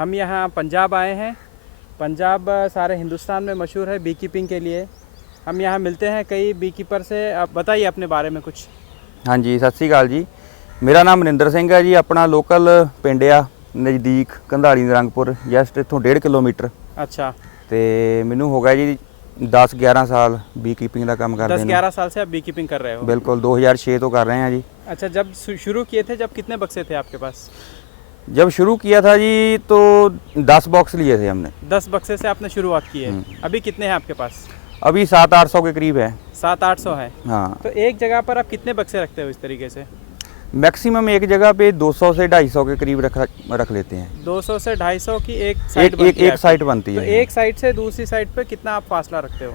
हम यहाँ पंजाब आए हैं। पंजाब सारे हिंदुस्तान में मशहूर है बी कीपिंग के लिए। हम यहाँ मिलते हैं कई बी कीपर से। आप बताइए अपने बारे में कुछ। हाँ जी, सत श्री अकाल जी। मेरा नाम मनिंदर सिंह है जी। अपना लोकल पिंड आ नज़दीक कंधाली निरंगपुर, जस्ट इत्थों 1.5 किलोमीटर। अच्छा। तो मैनू हो गया जी 10-11 साल बी कीपिंग का काम करते हैं। 10-11 साल से आप बी कीपिंग कर रहे हो? बिल्कुल, 2006 तो कर रहे हैं जी। अच्छा, जब शुरू किए थे जब कितने बक्से थे आपके पास? जब शुरू किया था जी तो 10 बॉक्स लिए थे हमने। 10 बक्से से आपने शुरुआत की है। अभी कितने हैं आपके पास? अभी 700-800 के करीब है। 700-800 है। हाँ। तो एक जगह पर आप कितने बक्से रखते हो इस तरीके से? मैक्सिमम एक जगह पे 200 से 250 के करीब रख लेते हैं। 200 से 250 की एक साइड बनती तो है। एक साइड से दूसरी साइड पे कितना आप फासला रखते हो?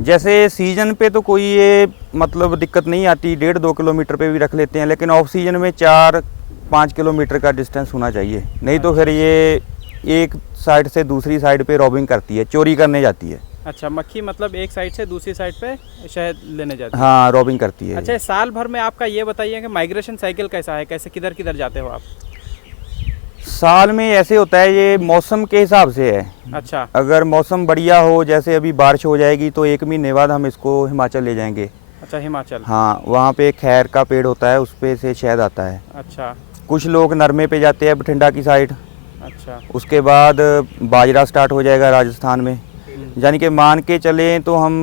जैसे सीजन पे तो कोई ये मतलब दिक्कत नहीं आती, 1.5-2 किलोमीटर पे भी रख लेते हैं, लेकिन ऑफ सीजन में 4-5 किलोमीटर का डिस्टेंस होना चाहिए। नहीं तो फिर ये एक साइड से दूसरी साइड पे रॉबिंग करती है, चोरी करने जाती है। अच्छा, मक्खी मतलब एक साइड से दूसरी साइड पे शहद लेने जाती है? हाँ, रॉबिंग करती है। अच्छा, साल भर में आपका ये बताइए कि माइग्रेशन साइकिल कैसा है, कैसे किधर किधर जाते हो आप? साल में ऐसे होता है, ये मौसम के हिसाब से है। अच्छा। अगर मौसम बढ़िया हो, जैसे अभी बारिश हो जाएगी, तो 1 महीने बाद हम इसको हिमाचल ले जाएंगे। अच्छा, हिमाचल। हाँ, वहाँ पे खैर का पेड़ होता है, उस पे से शहद आता है। अच्छा। कुछ लोग नरमे पे जाते हैं, बठिंडा की साइड। अच्छा। उसके बाद बाजरा स्टार्ट हो जाएगा राजस्थान में। यानी कि मान के चलें तो हम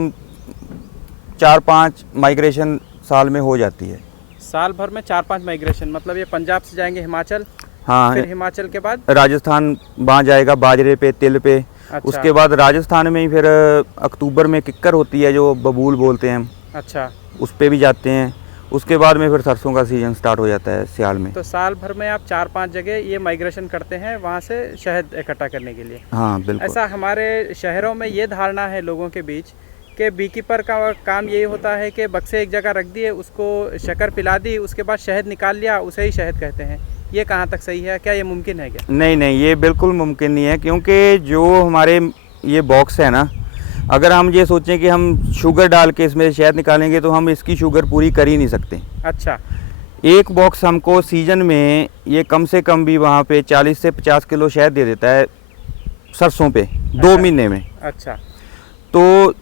4-5 माइग्रेशन साल में हो जाती है। साल भर में 4-5 माइग्रेशन, मतलब ये पंजाब से जाएंगे हिमाचल। हाँ, फिर हिमाचल के बाद राजस्थान वहाँ जाएगा बाजरे पे, तिल पे। अच्छा। उसके बाद राजस्थान में ही फिर अक्टूबर में किक्कर होती है जो बबूल बोलते हैं हम। अच्छा। उस पे भी जाते हैं। उसके बाद में फिर सरसों का सीजन स्टार्ट हो जाता है सियाल में। तो साल भर में आप 4-5 जगह ये माइग्रेशन करते हैं वहाँ से शहद इकट्ठा करने के लिए? हाँ बिल्कुल। ऐसा हमारे शहरों में ये धारणा है लोगों के बीच कि बी कीपर का काम यही होता है कि बक्से एक जगह रख दिए, उसको शक्कर पिला दी, उसके बाद शहद निकाल लिया, उसे ही शहद कहते हैं। ये कहाँ तक सही है? क्या ये मुमकिन है क्या? नहीं, ये बिल्कुल मुमकिन नहीं है, क्योंकि जो हमारे ये बॉक्स है ना, अगर हम ये सोचें कि हम शुगर डाल के इसमें शहद निकालेंगे तो हम इसकी शुगर पूरी कर ही नहीं सकते। अच्छा। एक बॉक्स हमको सीजन में ये कम से कम भी वहाँ पे 40 से 50 किलो शहद दे देता है सरसों पे। अच्छा। 2 महीने में। अच्छा। तो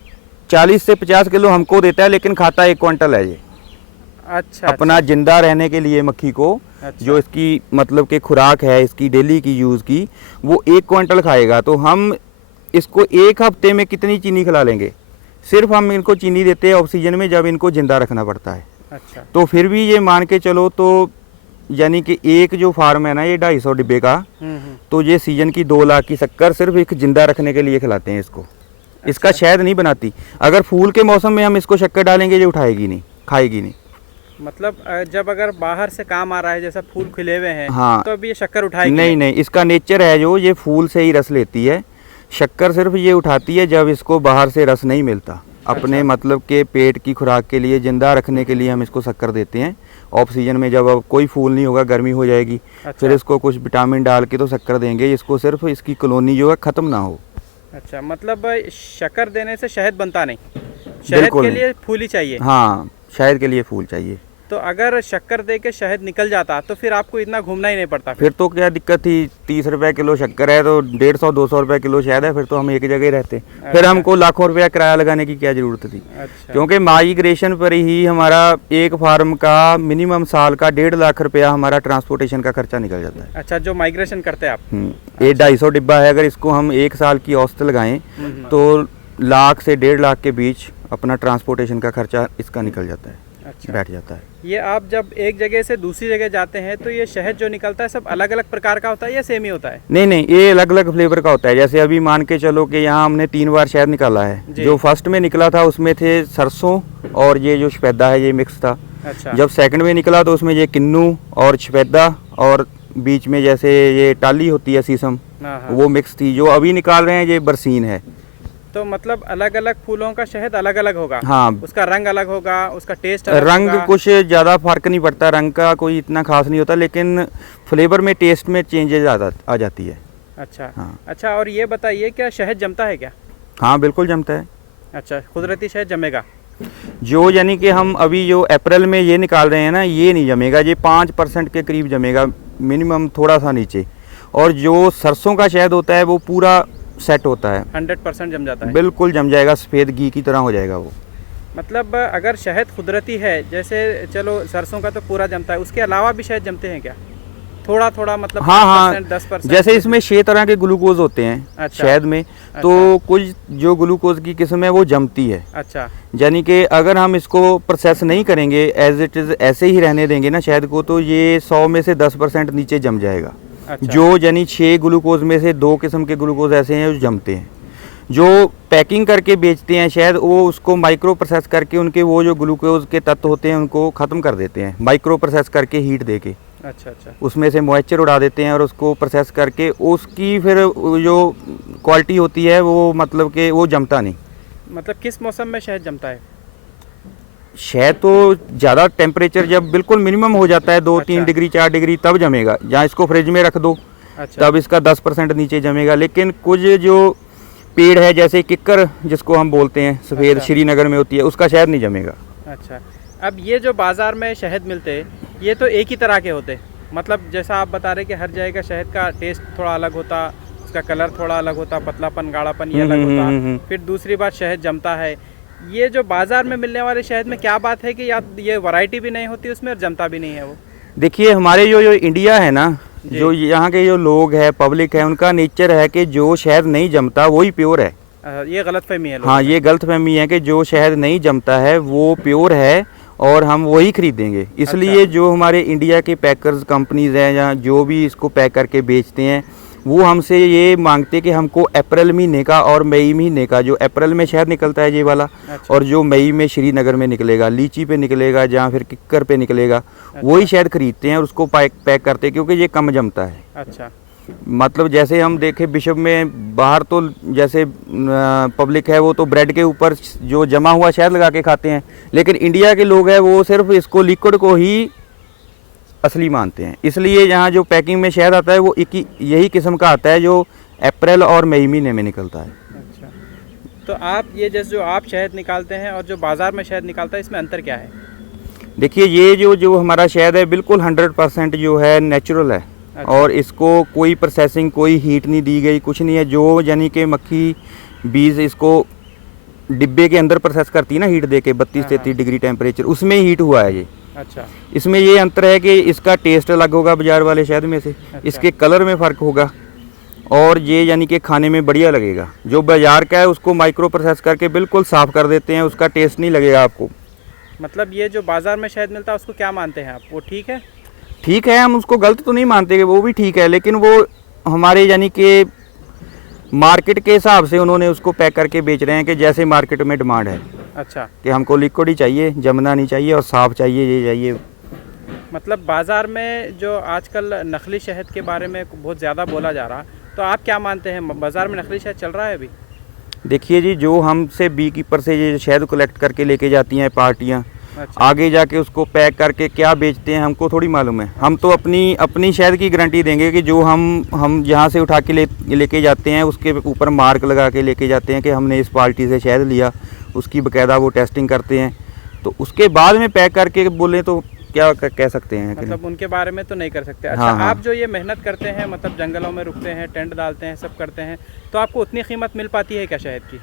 40 से 50 किलो हमको देता है, लेकिन खाता 1 क्विंटल है ये। अच्छा। अपना जिंदा रहने के लिए मक्खी को। अच्छा। जो इसकी मतलब कि खुराक है इसकी डेली की यूज़ की, वो 1 क्विंटल खाएगा। तो हम इसको 1 हफ्ते में कितनी चीनी खिला लेंगे? सिर्फ हम इनको चीनी देते हैं ऑफ सीजन में, जब इनको जिंदा रखना पड़ता है। अच्छा। तो फिर भी ये मान के चलो तो यानी कि एक जो फार्म है ना, ये 250 डिब्बे का, तो ये सीजन की 2 लाख की शक्कर सिर्फ एक जिंदा रखने के लिए खिलाते हैं इसको। इसका शहद नहीं बनाती। अगर फूल के मौसम में हम इसको शक्कर डालेंगे, ये उठाएगी नहीं, खाएगी नहीं। मतलब जब अगर बाहर से काम आ रहा है, जैसा फूल खिले हुए हैं, हाँ, तो अब ये शक्कर उठाएगी नहीं, इसका नेचर है जो ये फूल से ही रस लेती है। शक्कर सिर्फ ये उठाती है जब इसको बाहर से रस नहीं मिलता। अपने मतलब के पेट की खुराक के लिए, जिंदा रखने के लिए हम इसको शक्कर देते हैं। ऑफ सीजन में जब अब कोई फूल नहीं होगा, गर्मी हो जाएगी, फिर इसको कुछ विटामिन डाल के तो शक्कर देंगे, इसको सिर्फ इसकी कॉलोनी जो है ख़त्म ना हो। अच्छा, मतलब शक्कर देने से शहद बनता नहीं, शहद के लिए फूल ही चाहिए। हाँ, शहद के लिए फूल चाहिए। तो अगर शक्कर दे के शहद निकल जाता तो फिर आपको इतना घूमना ही नहीं पड़ता? फिर तो क्या दिक्कत थी? 30 रुपये किलो शक्कर है तो 150-200 रुपये किलो शहद है, फिर तो हम एक जगह ही रहते। अच्छा। फिर हमको लाखों रुपया किराया लगाने की क्या ज़रूरत थी? अच्छा। क्योंकि माइग्रेशन पर ही हमारा एक फार्म का मिनिमम साल का 1.5 लाख रुपया हमारा ट्रांसपोर्टेशन का खर्चा निकल जाता है। अच्छा, जो माइग्रेशन करते हैं आप? ये 250 डिब्बा है, अगर इसको हम 1 साल की औसत लगाएं तो लाख से 1.5 लाख के बीच अपना ट्रांसपोर्टेशन का खर्चा इसका निकल जाता है। अच्छा। बैठ जाता है। ये आप जब एक जगह से दूसरी जगह जाते हैं तो ये शहद जो निकलता है सब अलग अलग प्रकार का होता है या सेम ही होता है? नहीं, ये अलग अलग फ्लेवर का होता है। जैसे अभी मान के चलो कि यहाँ हमने 3 बार शहद निकाला है। जो फर्स्ट में निकला था उसमें थे सरसों और ये जो सफेदा है, ये मिक्स था। अच्छा। जब सेकंड में निकला तो उसमें ये किन्नू और सफेदा और बीच में जैसे ये टाली होती है शीशम, वो मिक्स थी। जो अभी निकाल रहे हैं ये बरसीन है। तो मतलब अलग अलग फूलों का शहद अलग अलग होगा? हाँ, उसका रंग अलग होगा, उसका टेस्ट अलग रंग होगा। कुछ ज़्यादा फर्क नहीं पड़ता, रंग का कोई इतना खास नहीं होता, लेकिन फ्लेवर में, टेस्ट में चेंजेज आ जाती है। अच्छा। हाँ। अच्छा, और ये बताइए क्या शहद जमता है क्या? हाँ बिल्कुल जमता है। अच्छा, कुदरती शहद जमेगा? जो यानी कि हम अभी जो अप्रैल में ये निकाल रहे हैं ना, ये नहीं जमेगा। ये 5% के करीब जमेगा मिनिमम, थोड़ा सा नीचे। और जो सरसों का शहद होता है वो पूरा सेट होता है, 100% जम जाता है। बिल्कुल जम जाएगा, सफ़ेद घी की तरह हो जाएगा वो। मतलब अगर शहद कुदरती है, जैसे चलो सरसों का तो पूरा जमता है, उसके अलावा भी शहद जमते हैं क्या? थोड़ा थोड़ा मतलब हाँ हाँ, 10%? जैसे इसमें 6 तरह के ग्लूकोज होते हैं अच्छा, शहद में, तो कुछ जो ग्लूकोज की किस्म है वो जमती है। अच्छा यानी कि अगर हम इसको प्रोसेस नहीं करेंगे, एज इट इज़ ऐसे ही रहने देंगे ना शहद को, तो ये 100 में से 10% नीचे जम जाएगा। अच्छा जो यानी 6 ग्लूकोज में से 2 किस्म के ग्लूकोज ऐसे हैं जो जमते हैं। जो पैकिंग करके बेचते हैं शहद, वो उसको माइक्रो प्रोसेस करके उनके वो जो ग्लूकोज के तत्व होते हैं उनको ख़त्म कर देते हैं, माइक्रो प्रोसेस करके हीट दे के। अच्छा अच्छा उसमें से मॉइस्चर उड़ा देते हैं और उसको प्रोसेस करके उसकी फिर जो क्वालिटी होती है वो मतलब कि वो जमता नहीं। मतलब किस मौसम में शहद जमता है? शहद तो ज़्यादा टेम्परेचर जब बिल्कुल मिनिमम हो जाता है 2-3 अच्छा। डिग्री 4 डिग्री तब जमेगा। जहाँ इसको फ्रिज में रख दो अच्छा तब इसका 10% नीचे जमेगा। लेकिन कुछ जो पेड़ है जैसे किक्कर जिसको हम बोलते हैं, सफ़ेद अच्छा। श्रीनगर में होती है, उसका शहद नहीं जमेगा। अच्छा, अब ये जो बाज़ार में शहद मिलते ये तो एक ही तरह के होते, मतलब जैसा आप बता रहे कि हर जगह का शहद का टेस्ट थोड़ा अलग होता, उसका कलर थोड़ा अलग होता, पतलापन गाढ़ापन ये अलग होता। फिर दूसरी बात शहद जमता है। ये जो बाज़ार में मिलने वाले शहद में क्या बात है कि या ये वैरायटी भी नहीं होती उसमें और जमता भी नहीं है वो? देखिए हमारे जो इंडिया है ना, जी। जो यहाँ के जो लोग हैं, पब्लिक है, उनका नेचर है कि जो शहद नहीं जमता वही प्योर है। ये गलतफहमी है लोगों हाँ, में। ये गलतफहमी है कि जो शहद नहीं जमता है वो प्योर है और हम वही खरीदेंगे। इसलिए जो हमारे इंडिया के पैकर्स कंपनीज हैं या जो भी इसको पैक करके बेचते हैं, वो हमसे ये मांगते कि हमको अप्रैल महीने का और मई महीने का, जो अप्रैल में शहद निकलता है ये वाला, अच्छा। और जो मई में श्रीनगर में निकलेगा, लीची पे निकलेगा या फिर किक्कर पे निकलेगा, वही शहद खरीदते हैं और उसको पैक करते हैं क्योंकि ये कम जमता है। अच्छा मतलब जैसे हम देखें विश्व में बाहर तो जैसे पब्लिक है वो तो ब्रेड के ऊपर जो जमा हुआ शहद लगा के खाते हैं, लेकिन इंडिया के लोग हैं वो सिर्फ इसको लिक्विड को ही असली मानते हैं। इसलिए यहाँ जो पैकिंग में शहद आता है वो यही किस्म का आता है जो अप्रैल और मई महीने में निकलता है। अच्छा, तो आप ये जैसे जो आप शहद निकालते हैं और जो बाज़ार में शहद निकालता है इसमें अंतर क्या है? देखिए ये जो हमारा शहद है बिल्कुल 100% जो है नेचुरल है। अच्छा। और इसको कोई प्रोसेसिंग, कोई हीट नहीं दी गई, कुछ नहीं है। जो यानी कि मक्खी बीज इसको डिब्बे के अंदर प्रोसेस करती है ना हीट दे के 32-33 डिग्री टेम्परेचर, उसमें हीट हुआ है ये। अच्छा इसमें ये अंतर है कि इसका टेस्ट अलग होगा बाजार वाले शहद में से, इसके कलर में फ़र्क होगा और ये यानी कि खाने में बढ़िया लगेगा। जो बाजार का है उसको माइक्रो प्रोसेस करके बिल्कुल साफ़ कर देते हैं, उसका टेस्ट नहीं लगेगा आपको। मतलब ये जो बाज़ार में शहद मिलता है उसको क्या मानते हैं आप, वो ठीक है? ठीक है, हम उसको गलत तो नहीं मानते कि वो भी ठीक है, लेकिन वो हमारे यानी कि मार्केट के हिसाब से उन्होंने उसको पैक करके बेच रहे हैं कि जैसे मार्केट में डिमांड है अच्छा, कि हमको लिक्विड ही चाहिए, जमना नहीं चाहिए और साफ़ चाहिए, ये चाहिए। मतलब बाज़ार में जो आजकल नकली शहद के बारे में बहुत ज़्यादा बोला जा रहा, तो आप क्या मानते हैं बाज़ार में नकली शहद चल रहा है अभी? देखिए जी, जो हमसे बी कीपर से ये शहद कलेक्ट करके लेके जाती हैं पार्टियाँ, अच्छा आगे जाके उसको पैक करके क्या बेचते हैं हमको थोड़ी मालूम है। हम तो अपनी शहद की गारंटी देंगे कि जो हम जहाँ से उठा के लेके जाते हैं उसके ऊपर मार्क लगा के लेके जाते हैं कि हमने इस पार्टी से शहद लिया, उसकी बाकायदा वो टेस्टिंग करते हैं। तो उसके बाद में पैक करके बोलें तो क्या कह सकते हैं? मतलब उनके बारे में तो नहीं कर सकते। अच्छा, हाँ, हाँ। आप जो ये मेहनत करते हैं, मतलब जंगलों में रुकते हैं, टेंट डालते हैं, सब करते हैं, तो आपको उतनी कीमत मिल पाती है क्या शहद की?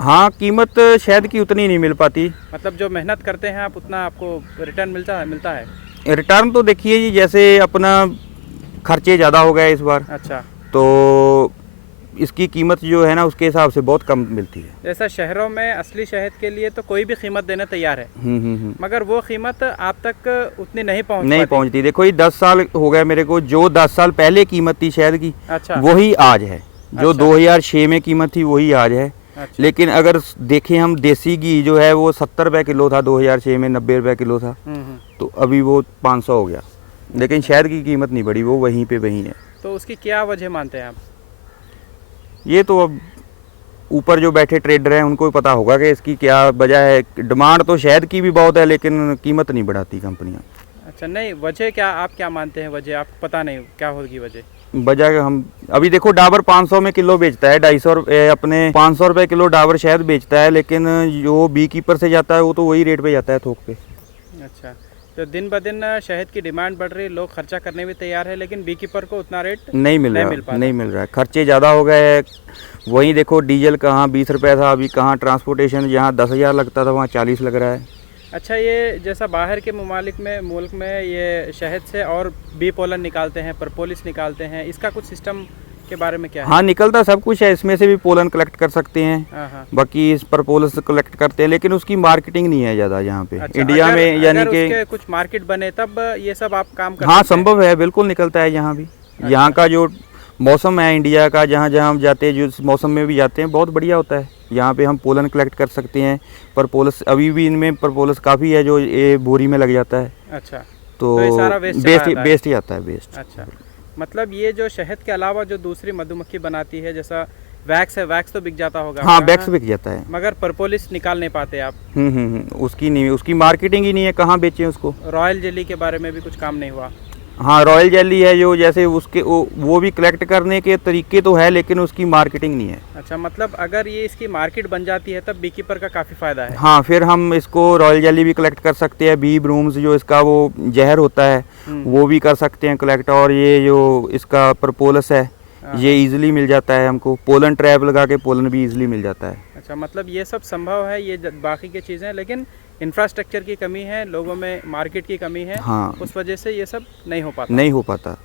हाँ, कीमत शहद की उतनी नहीं मिल पाती। मतलब जो मेहनत करते हैं आप उतना आपको रिटर्न मिलता है? रिटर्न तो देखिए जी, जैसे अपना खर्चे ज़्यादा हो गए इस बार, अच्छा, तो इसकी कीमत जो है ना उसके हिसाब से बहुत कम मिलती है। जैसा शहरों में असली शहद के लिए तो कोई भी कीमत देने तैयार है, मगर वो कीमत आप तक उतनी नहीं पहुंचती। देखो ये 10 साल हो गए मेरे को, जो 10 साल पहले कीमत थी शहद की, अच्छा वही आज है। जो अच्छा। 2006 में कीमत थी वही आज है। अच्छा। लेकिन अगर देखें हम, देसी घी जो है वो 70 रुपये किलो था 2006 में, 90 रुपये किलो था, तो अभी वो 500 हो गया। लेकिन शहद की कीमत नहीं बढ़ी, वो वहीं पे वहीं है। तो उसकी क्या वजह मानते हैं आप? ये तो अब ऊपर जो बैठे ट्रेडर हैं उनको ही पता होगा कि इसकी क्या वजह है। डिमांड तो शहद की भी बहुत है लेकिन कीमत नहीं बढ़ाती कंपनियां। अच्छा, नहीं वजह क्या, आप क्या मानते हैं वजह? आपको पता नहीं क्या होगी वजह? वजह हम अभी देखो, डाबर 500 में किलो बेचता है, 250 अपने 500 रुपये किलो डाबर शहद बेचता है, लेकिन जो बी कीपर से जाता है वो तो वही रेट पे जाता है थोक पे। अच्छा, तो दिन ब दिन शहद की डिमांड बढ़ रही है, लोग खर्चा करने भी तैयार है, लेकिन बी कीपर को उतना रेट नहीं मिल नहीं रहा, मिल पा नहीं मिल रहा है, खर्चे ज़्यादा हो गए हैं। वहीं देखो डीजल कहाँ 20 रुपये था, अभी कहाँ ट्रांसपोर्टेशन जहाँ 10,000 लगता था वहाँ 40 लग रहा है। अच्छा, ये जैसा बाहर के मुल्क में ये शहद से और बी पोलन निकालते हैं, प्रपोलिस निकालते हैं, इसका कुछ सिस्टम के बारे में क्या है? हाँ निकलता सब कुछ है, इसमें से भी पोलन कलेक्ट कर सकते हैं, हाँ हाँ। बाकी इस प्रपोलस कलेक्ट करते हैं, लेकिन उसकी मार्केटिंग नहीं है ज़्यादा यहाँ पे अच्छा, इंडिया अगर, में, यानी अगर कि उसके कुछ मार्केट बने तब ये सब आप काम कर हाँ सकते हैं? संभव है, बिल्कुल निकलता है यहाँ भी। यहाँ का जो मौसम है इंडिया का, जहाँ जहाँ हम जाते हैं, जिस मौसम में भी जाते हैं, बहुत बढ़िया होता है। यहाँ पे हम पोलन कलेक्ट कर सकते हैं। प्रपोलस अभी भी इनमें प्रपोलस काफ़ी है जो ये बोरी में लग जाता है, अच्छा, तो ये सारा वेस्ट वेस्ट ही आता है, वेस्ट। अच्छा, मतलब ये जो शहद के अलावा जो दूसरी मधुमक्खी बनाती है, जैसा वैक्स है, वैक्स तो बिक जाता होगा हाँ आपका, वैक्स बिक जाता है। मगर प्रपोलिस निकाल नहीं पाते आप। उसकी नहीं, उसकी मार्केटिंग ही नहीं है, कहाँ बेचें उसको। रॉयल जेली के बारे में भी कुछ काम नहीं हुआ? हाँ रॉयल जेली है जो, जैसे उसके वो भी कलेक्ट करने के तरीके तो है, लेकिन उसकी मार्केटिंग नहीं है। अच्छा, मतलब अगर ये इसकी मार्केट बन जाती है तब बी कीपर का काफ़ी फ़ायदा है। हाँ फिर हम इसको रॉयल जेली भी कलेक्ट कर सकते हैं, बी ब्रूम्स जो इसका वो जहर होता है वो भी कर सकते हैं कलेक्ट, और ये जो इसका प्रपोलस है ये इजीली मिल जाता है हमको, पोलन ट्रैप लगा के पोलन भी इजीली मिल जाता है। अच्छा, मतलब ये सब संभव है, ये बाकी की चीज़ें, लेकिन इंफ्रास्ट्रक्चर की कमी है, लोगों में मार्केट की कमी है, हाँ उस वजह से ये सब नहीं हो पाता। नहीं हो पाता।